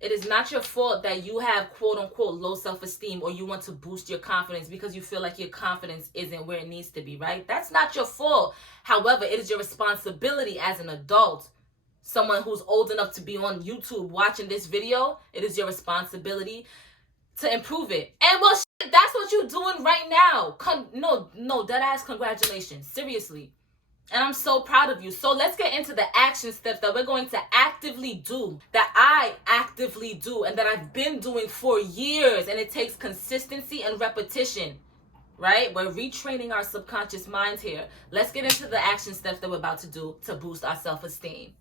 It is not your fault that you have quote unquote low self-esteem or you want to boost your confidence because you feel like your confidence isn't where it needs to be, right? That's not your fault. However, it is your responsibility as an adult, someone who's old enough to be on YouTube watching this video, it is your responsibility to improve it. And well, that's what you're doing right now. No, dead ass congratulations. Seriously. And I'm so proud of you. So let's get into the action steps that we're going to actively do, that I actively do, and that I've been doing for years. And it takes consistency and repetition, right? We're retraining our subconscious mind here. Let's get into the action steps that we're about to do to boost our self-esteem.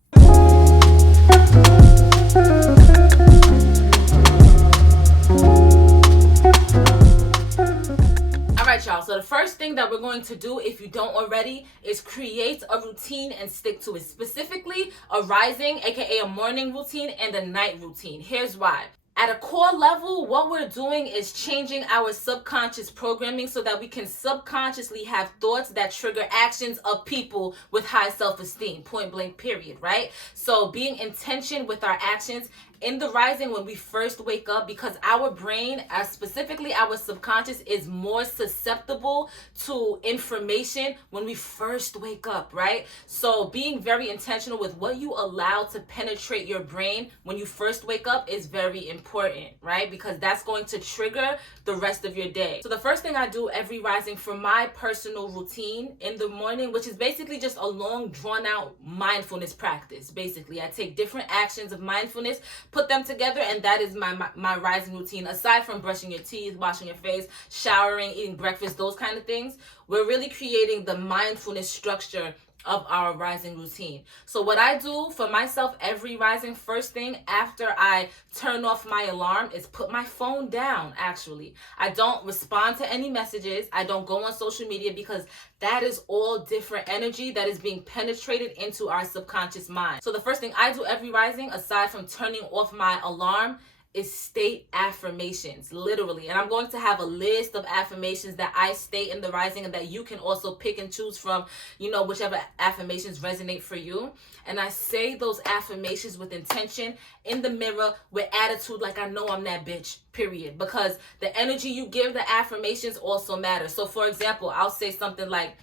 Alright, y'all, so the first thing that we're going to do, if you don't already, is create a routine and stick to it. Specifically, a rising, aka a morning routine, and a night routine. Here's why. At a core level, what we're doing is changing our subconscious programming so that we can subconsciously have thoughts that trigger actions of people with high self-esteem, point blank period, right? So being intention with our actions in the rising when we first wake up, because our brain, specifically our subconscious, is more susceptible to information when we first wake up, right? So being very intentional with what you allow to penetrate your brain when you first wake up is very important, right? Because that's going to trigger the rest of your day. So the first thing I do every rising for my personal routine in the morning, which is basically just a long drawn out mindfulness practice. Basically, I take different actions of mindfulness, put them together, and that is my rising routine. Aside from brushing your teeth, washing your face, showering, eating breakfast, those kind of things, we're really creating the mindfulness structure of our rising routine. So what I do for myself every rising, first thing after I turn off my alarm, is put my phone down. Actually, I don't respond to any messages. I don't go on social media, because that is all different energy that is being penetrated into our subconscious mind. So the first thing I do every rising, aside from turning off my alarm, is state affirmations, literally. And I'm going to have a list of affirmations that I state in the rising, and that you can also pick and choose from, whichever affirmations resonate for you. And I say those affirmations with intention in the mirror, with attitude, like I know I'm that bitch, period. Because the energy you give the affirmations also matters. So for example, I'll say something like,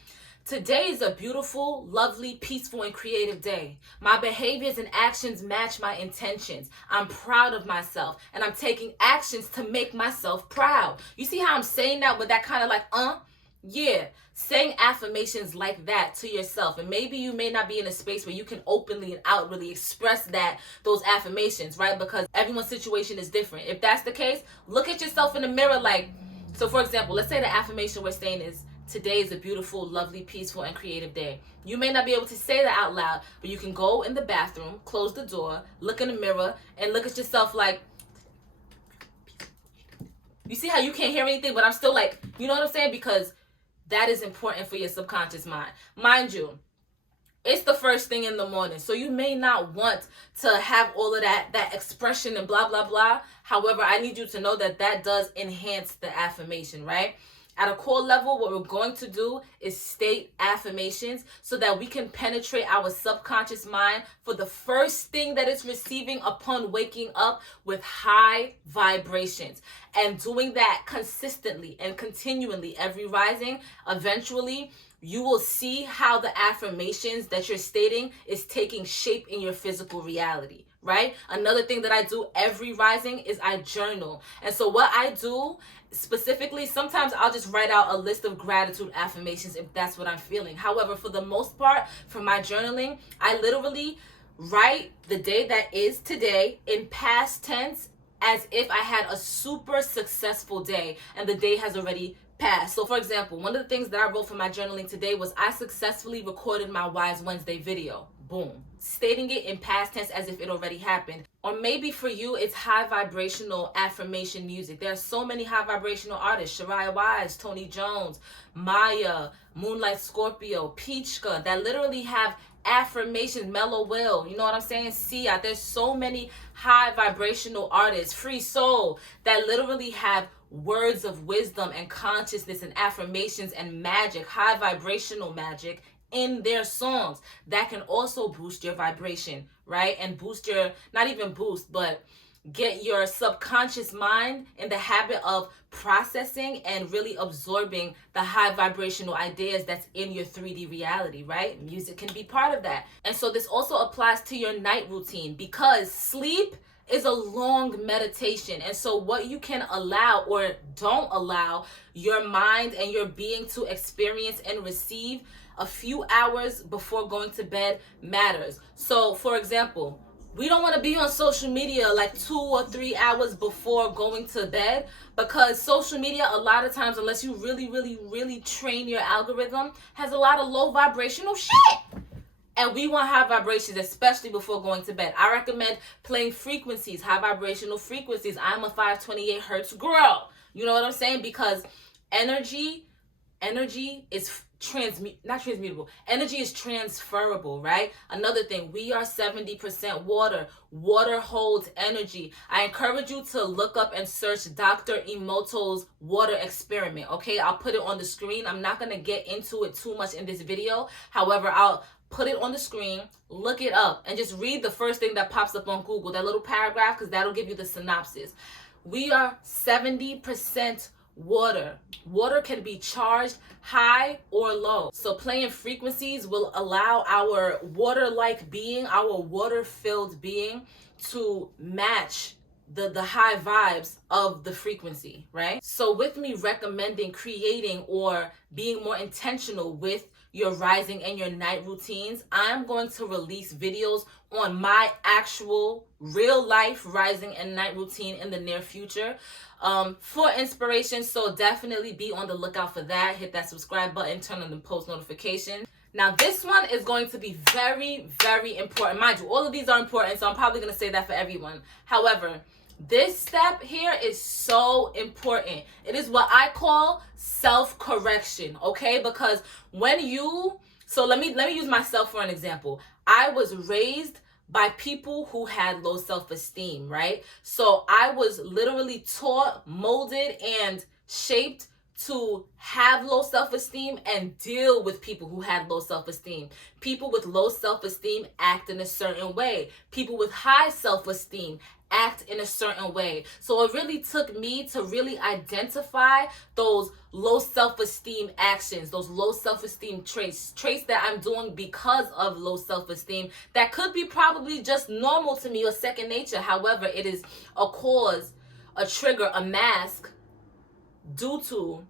today is a beautiful, lovely, peaceful, and creative day. My behaviors and actions match my intentions. I'm proud of myself, and I'm taking actions to make myself proud. You see how I'm saying that with that kind of like, Yeah. Saying affirmations like that to yourself. And maybe you may not be in a space where you can openly and outwardly express those affirmations, right? Because everyone's situation is different. If that's the case, look at yourself in the mirror so for example, let's say the affirmation we're saying is, today is a beautiful, lovely, peaceful, and creative day. You may not be able to say that out loud, but you can go in the bathroom, close the door, look in the mirror, and look at yourself like, you see how you can't hear anything, but I'm still like, you know what I'm saying? Because that is important for your subconscious mind. Mind you, it's the first thing in the morning, so you may not want to have all of that expression and blah, blah, blah. However, I need you to know that does enhance the affirmation, right? At a core level, what we're going to do is state affirmations so that we can penetrate our subconscious mind for the first thing that it's receiving upon waking up with high vibrations. And doing that consistently and continually every rising, eventually you will see how the affirmations that you're stating is taking shape in your physical reality, right? Another thing that I do every rising is I journal. And so what I do specifically, sometimes I'll just write out a list of gratitude affirmations if that's what I'm feeling. However, for the most part, for my journaling, I literally write the day that is today in past tense, as if I had a super successful day and the day has already passed. So for example, one of the things that I wrote for my journaling today was, I successfully recorded my Wise Wednesday video. Boom. Stating it in past tense as if it already happened. Or maybe for you, it's high vibrational affirmation music. There are so many high vibrational artists: Shariah Wise, Tony Jones, Maya, Moonlight Scorpio, Peachka, that literally have affirmations. Mellow Will, you know what I'm saying? Sia. There's so many high vibrational artists, Free Soul, that literally have words of wisdom and consciousness and affirmations and magic, high vibrational magic in their songs that can also boost your vibration, right? And boost your, not even boost, but get your subconscious mind in the habit of processing and really absorbing the high vibrational ideas that's in your 3D reality, right? Music can be part of that. And so this also applies to your night routine, because sleep is a long meditation. And so what you can allow or don't allow your mind and your being to experience and receive a few hours before going to bed matters. So for example, we don't want to be on social media like 2 or 3 hours before going to bed, because social media, a lot of times, unless you really train your algorithm, has a lot of low vibrational shit. And we want high vibrations, especially before going to bed. I recommend playing frequencies, high vibrational frequencies. I'm a 528 hertz girl. You know what I'm saying? Because energy is not transmutable. Energy is transferable, right? Another thing, we are 70% water. Water holds energy. I encourage you to look up and search Dr. Emoto's water experiment, okay? I'll put it on the screen. I'm not going to get into it too much in this video. However, I'll put it on the screen, look it up, and just read the first thing that pops up on Google, that little paragraph, because that'll give you the synopsis. We are 70% water. Water can be charged high or low. So playing frequencies will allow our water-like being, our water-filled being, to match the high vibes of the frequency, right? So with me recommending creating or being more intentional with your rising and your night routines, I'm going to release videos on my actual real life rising and night routine in the near future for inspiration. So definitely be on the lookout for that. Hit that subscribe button, turn on the post notifications. Now this one is going to be very important. Mind you, all of these are important, so I'm probably going to say that for everyone. However, this step here is so important. It is what I call self-correction, okay? Because let me use myself for an example. I was raised by people who had low self-esteem, right? So I was literally taught, molded, and shaped to have low self-esteem and deal with people who had low self-esteem. People with low self-esteem act in a certain way. People with high self-esteem act in a certain way. So it really took me to really identify those low self-esteem actions, those low self-esteem traits that I'm doing because of low self-esteem that could be probably just normal to me or second nature. However, it is a cause, a trigger, a mask due to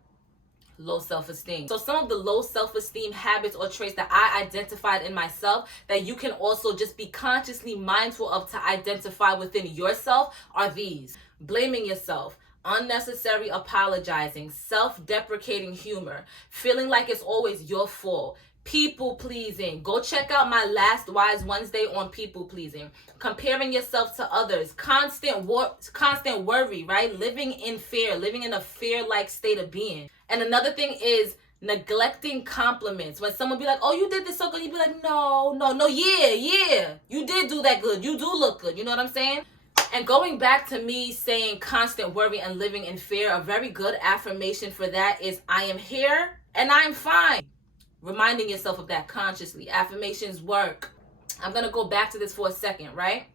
low self-esteem. So some of the low self-esteem habits or traits that I identified in myself that you can also just be consciously mindful of to identify within yourself are these: blaming yourself, unnecessary apologizing, self-deprecating humor, feeling like it's always your fault, people pleasing. Go check out my last Wise Wednesday on people pleasing. Comparing yourself to others, constant worry, right? Living in fear, living in a fear-like state of being. And another thing is neglecting compliments. When someone be like, "Oh, you did this so good," you be like, no, yeah, you did do that good. You do look good. You know what I'm saying? And going back to me saying constant worry and living in fear, a very good affirmation for that is, I am here and I'm fine. Reminding yourself of that consciously. Affirmations work. I'm going to go back to this for a second, right?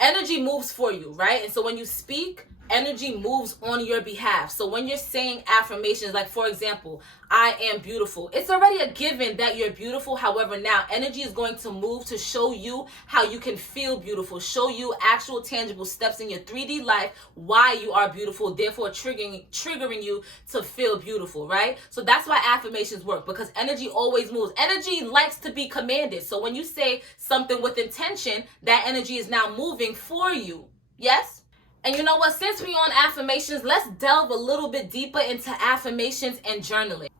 Energy moves for you, right? And so when you speak, energy moves on your behalf. So when you're saying affirmations, like for example, I am beautiful, it's already a given that you're beautiful. However, now energy is going to move to show you how you can feel beautiful, show you actual tangible steps in your 3D life why you are beautiful, therefore triggering you to feel beautiful, right? So that's why affirmations work, because energy always moves. Energy likes to be commanded. So when you say something with intention, that energy is now moving for you. Yes? And you know what? Since we're on affirmations, let's delve a little bit deeper into affirmations and journaling.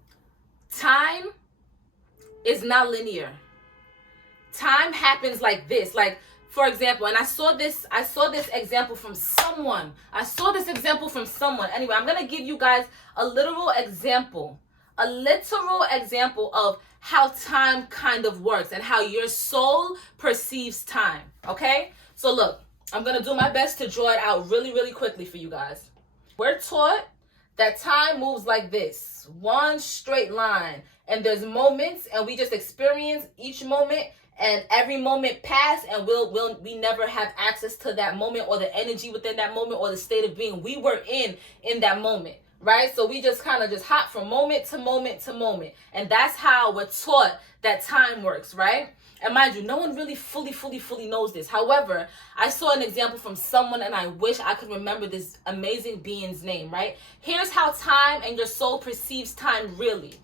Time is not linear. Time happens like this. Like, for example, and I saw this example from someone. Anyway, I'm going to give you guys a literal example of how time kind of works and how your soul perceives time. Okay? So look, I'm going to do my best to draw it out really quickly for you guys. We're taught that time moves like this, one straight line. And there's moments, and we just experience each moment and every moment pass, and we never have access to that moment or the energy within that moment or the state of being we were in that moment, right? So we just kind of just hop from moment to moment to moment, and that's how we're taught that time works, right? And mind you, no one really fully knows this. However, I saw an example from someone, and I wish I could remember this amazing being's name, right? Here's how time and your soul perceives time really.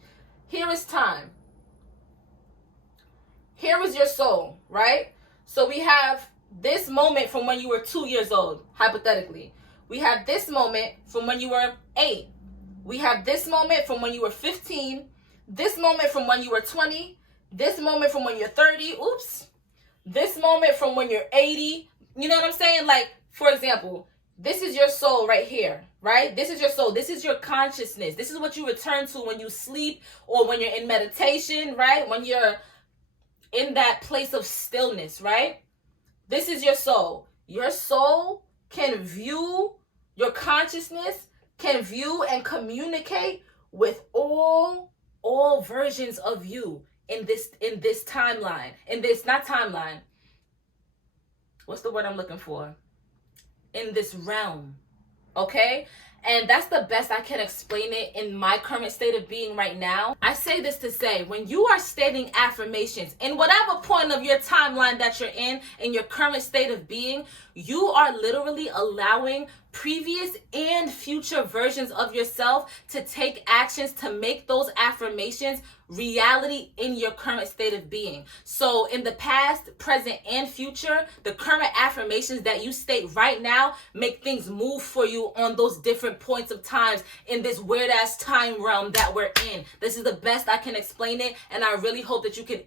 Here is time. Here is your soul, right? So we have this moment from when you were 2 years old, hypothetically. We have this moment from when you were 8. We have this moment from when you were 15. This moment from when you were 20. This moment from when you're 30. Oops. This moment from when you're 80. You know what I'm saying? Like, for example, this is your soul right here, right? This is your soul. This is your consciousness. This is what you return to when you sleep or when you're in meditation, right? When you're in that place of stillness, right? This is your soul. Your soul can view, your consciousness can view and communicate with all versions of you in this timeline. In this, not timeline. What's the word I'm looking for? In this realm. Okay? And that's the best I can explain it in my current state of being right now. I say this to say, when you are stating affirmations in whatever point of your timeline that you're in your current state of being, you are literally allowing previous and future versions of yourself to take actions to make those affirmations reality in your current state of being. So in the past, present, and future, the current affirmations that you state right now make things move for you on those different points of times in this weird ass time realm that we're in. This is the best I can explain it, and I really hope that you can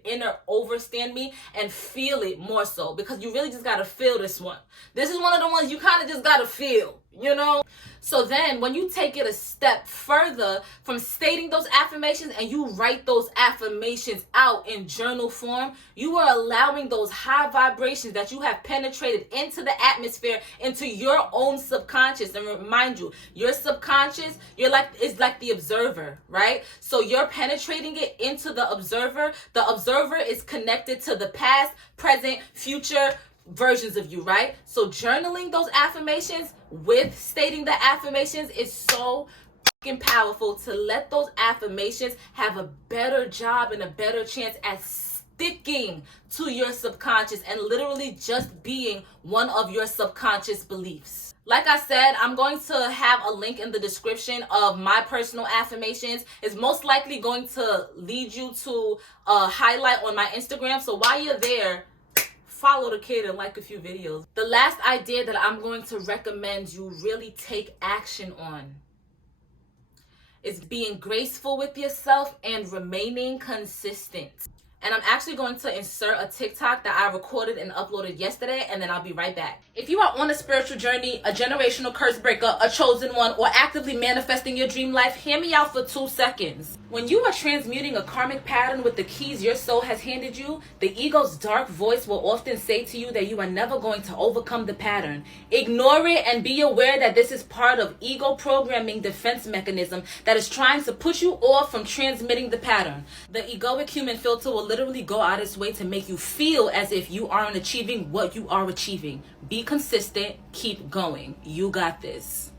overstand me and feel it more so, because you really just gotta feel this one. This is one of the ones you kind of just gotta feel, you know? So then when you take it a step further from stating those affirmations and you write those affirmations out in journal form, you are allowing those high vibrations that you have penetrated into the atmosphere, into your own subconscious. And remind you, your subconscious, is like the observer, right? So you're penetrating it into the observer. The observer is connected to the past, present, future versions of you, right? So journaling those affirmations with stating the affirmations is so fucking powerful to let those affirmations have a better job and a better chance at sticking to your subconscious and literally just being one of your subconscious beliefs. Like I said, I'm going to have a link in the description of my personal affirmations. It's most likely going to lead you to a highlight on my Instagram. So while you're there, follow the kid and like a few videos. The last idea that I'm going to recommend you really take action on is being graceful with yourself and remaining consistent. And I'm actually going to insert a TikTok that I recorded and uploaded yesterday, and then I'll be right back. If you are on a spiritual journey, a generational curse breaker, a chosen one, or actively manifesting your dream life, hear me out for 2 seconds. When you are transmuting a karmic pattern with the keys your soul has handed you, the ego's dark voice will often say to you that you are never going to overcome the pattern. Ignore it and be aware that this is part of ego programming defense mechanism that is trying to push you off from transmitting the pattern. The egoic human filter will literally go out its way to make you feel as if you aren't achieving what you are achieving. Be consistent, keep going. You got this.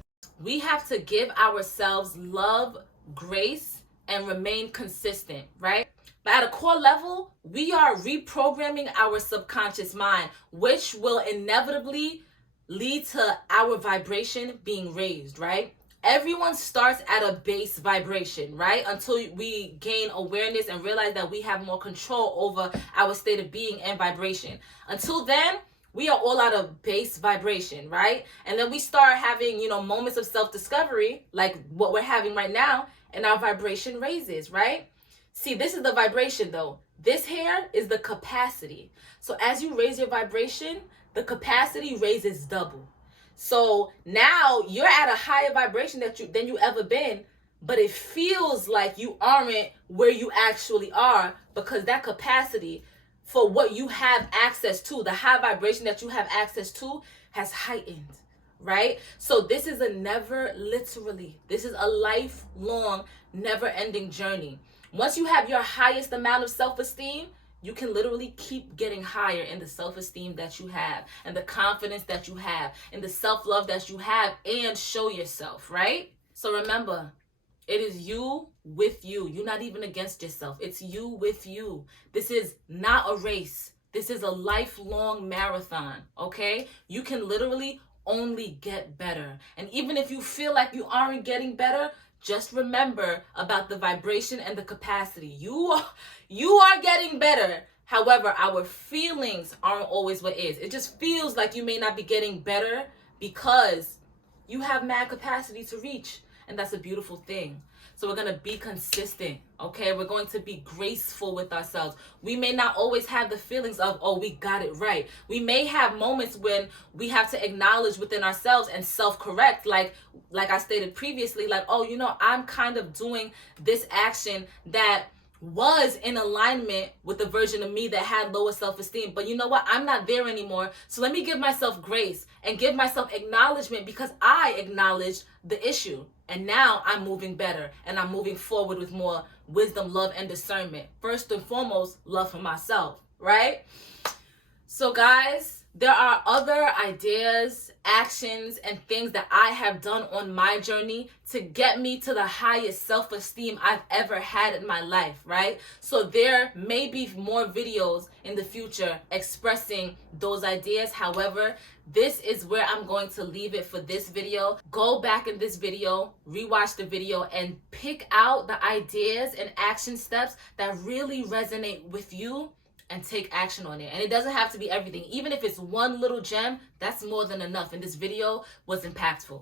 We have to give ourselves love, grace, and remain consistent, right? But at a core level, we are reprogramming our subconscious mind, which will inevitably lead to our vibration being raised, right? Everyone starts at a base vibration, right? Until we gain awareness and realize that we have more control over our state of being and vibration. Until then, we are all at a base vibration, right? And then we start having, moments of self-discovery, like what we're having right now, and our vibration raises, right? See, this is the vibration though. This here is the capacity. So as you raise your vibration, the capacity raises double. So now you're at a higher vibration than you ever been, but it feels like you aren't where you actually are, because that capacity for what you have access to, the high vibration that you have access to, has heightened, right? So this is this is a lifelong, never-ending journey. Once you have your highest amount of self-esteem, you can literally keep getting higher in the self-esteem that you have, and the confidence that you have, and the self-love that you have, and show yourself, right? So remember, it is you with you. You're not even against yourself. It's you with you. This is not a race. This is a lifelong marathon, okay? You can literally only get better. And even if you feel like you aren't getting better, just remember about the vibration and the capacity. You are getting better. However, our feelings aren't always what is. It just feels like you may not be getting better because you have mad capacity to reach. And that's a beautiful thing. So we're going to be consistent, okay? We're going to be graceful with ourselves. We may not always have the feelings of, oh, we got it right. We may have moments when we have to acknowledge within ourselves and self-correct, like I stated previously, like, oh, you know, I'm kind of doing this action that was in alignment with the version of me that had lower self-esteem. But you know what? I'm not there anymore. So let me give myself grace and give myself acknowledgement because I acknowledged the issue. And now I'm moving better and I'm moving forward with more wisdom, love, and discernment. First and foremost, love for myself, right? So guys, there are other ideas, actions, and things that I have done on my journey to get me to the highest self-esteem I've ever had in my life, right? So there may be more videos in the future expressing those ideas. However, this is where I'm going to leave it for this video. Go back in this video, rewatch the video, and pick out the ideas and action steps that really resonate with you and take action on it. And it doesn't have to be everything. Even if it's one little gem, that's more than enough. And this video was impactful.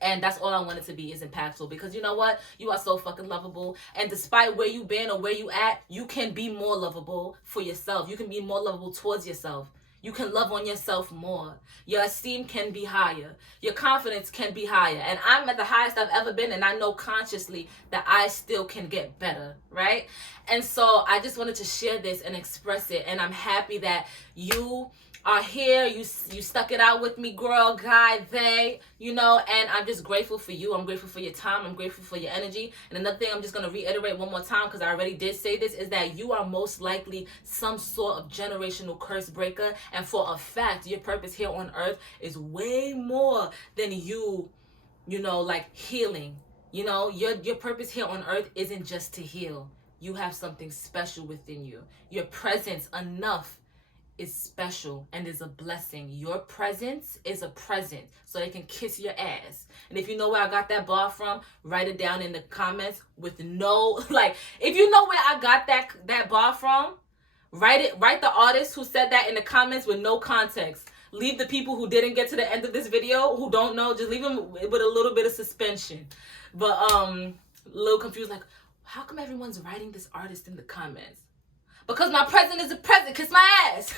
And that's all I want it to be, is impactful. Because you know what? You are so fucking lovable. And despite where you've been or where you at, you can be more lovable for yourself. You can be more lovable towards yourself. You can love on yourself more. Your esteem can be higher. Your confidence can be higher. And I'm at the highest I've ever been, and I know consciously that I still can get better, right? And so I just wanted to share this and express it. And I'm happy that you are here. You stuck it out with me, girl, guy, they, you know, and I'm just grateful for you. I'm grateful for your time. I'm grateful for your energy. And another thing I'm just going to reiterate one more time, because I already did say this, is that you are most likely some sort of generational curse breaker. And for a fact, your purpose here on earth is way more than you know, like healing. You know, your purpose here on earth isn't just to heal. You have something special within you. Your presence enough is special and is a blessing. Your presence is a present, so they can kiss your ass. And if you know where I got that bar from, write it down in the comments with no, like, if you know where I got that bar from, write the artist who said that in the comments with no context. Leave the people who didn't get to the end of this video, who don't know, just leave them with a little bit of suspension. But a little confused, like, how come everyone's writing this artist in the comments? Because my present is a present. Kiss my ass.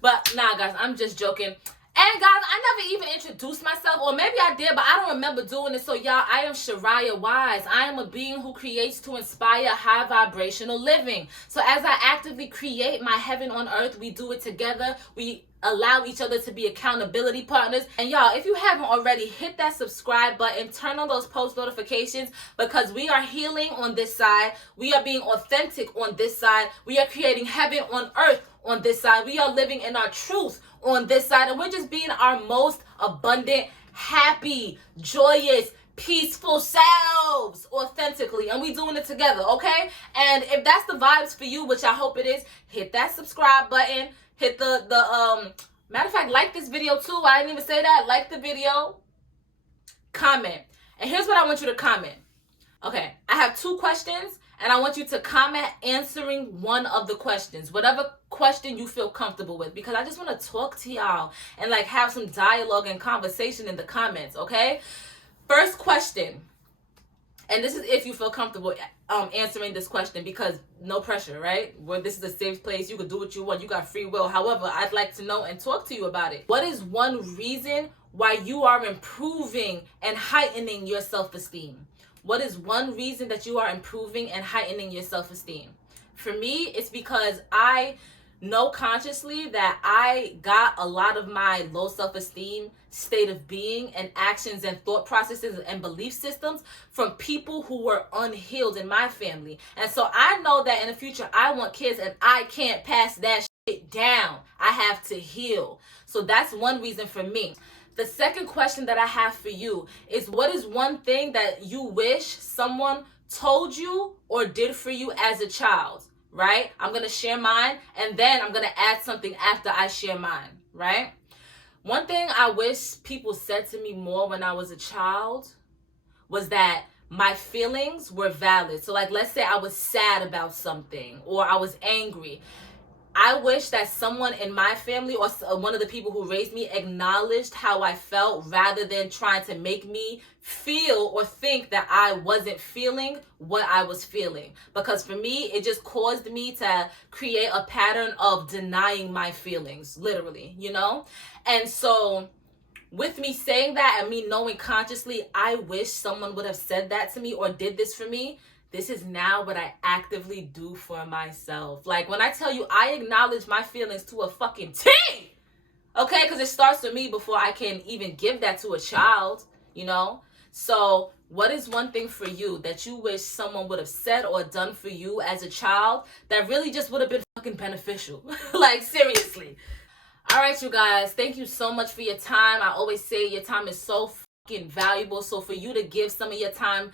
But nah, guys, I'm just joking. And guys, I never even introduced myself, or maybe I did, but I don't remember doing it. So y'all, I am Shariah Wise. I am a being who creates to inspire high vibrational living. So as I actively create my heaven on earth, we do it together. We allow each other to be accountability partners. And y'all, if you haven't already, hit that subscribe button, turn on those post notifications, because we are healing on this side. We are being authentic on this side. We are creating heaven on earth on this side. We are living in our truth on this side. And we're just being our most abundant, happy, joyous, peaceful selves authentically, and we doing it together, okay? And if that's the vibes for you, which I hope it is, hit that subscribe button. Hit the matter of fact, like this video too. I didn't even say that. Like the video. Comment. And here's what I want you to comment. Okay, I have 2 questions, and I want you to comment answering one of the questions, whatever question you feel comfortable with, because I just want to talk to y'all and like have some dialogue and conversation in the comments, okay? First question, and this is if you feel comfortable answering this question, because no pressure, right? Where this is a safe place, you can do what you want, you got free will. However, I'd like to know and talk to you about it. What is one reason why you are improving and heightening your self-esteem? What is one reason that you are improving and heightening your self-esteem? For me, it's because I know consciously that I got a lot of my low self-esteem state of being and actions and thought processes and belief systems from people who were unhealed in my family. And so I know that in the future I want kids and I can't pass that shit down. I have to heal. So that's one reason for me. The second question that I have for you is, what is one thing that you wish someone told you or did for you as a child? Right? I'm going to share mine and then I'm going to add something after I share mine, right? One thing I wish people said to me more when I was a child was that my feelings were valid. So like, let's say I was sad about something or I was angry. I wish that someone in my family or one of the people who raised me acknowledged how I felt rather than trying to make me feel or think that I wasn't feeling what I was feeling. Because for me, it just caused me to create a pattern of denying my feelings, literally, you know? And so with me saying that and me knowing consciously, I wish someone would have said that to me or did this for me. This is now what I actively do for myself. Like when I tell you, I acknowledge my feelings to a fucking T. Okay? Because it starts with me before I can even give that to a child, you know? So what is one thing for you that you wish someone would have said or done for you as a child that really just would have been fucking beneficial? Like seriously. All right, you guys. Thank you so much for your time. I always say your time is so fucking valuable. So for you to give some of your time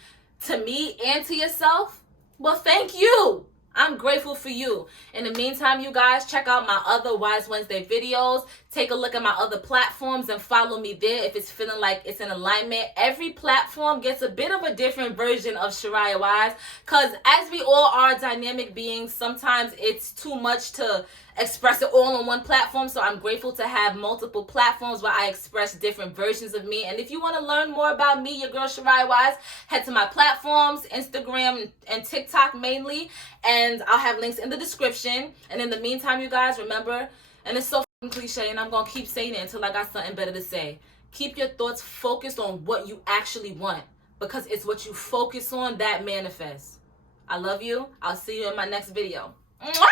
to me and to yourself, well, thank you. I'm grateful for you. In the meantime, you guys, check out my other Wise Wednesday videos. Take a look at my other platforms and follow me there if it's feeling like it's in alignment. Every platform gets a bit of a different version of Shariah Wise, because as we all are dynamic beings, sometimes it's too much to express it all on one platform. So I'm grateful to have multiple platforms where I express different versions of me. And if you want to learn more about me, your girl Shariah Wise, head to my platforms, Instagram and TikTok mainly, and I'll have links in the description. And in the meantime, you guys, remember, and it's so cliche and I'm gonna keep saying it until I got something better to say, keep your thoughts focused on what you actually want, because it's what you focus on that manifests. I love you. I'll see you in my next video. Mwah!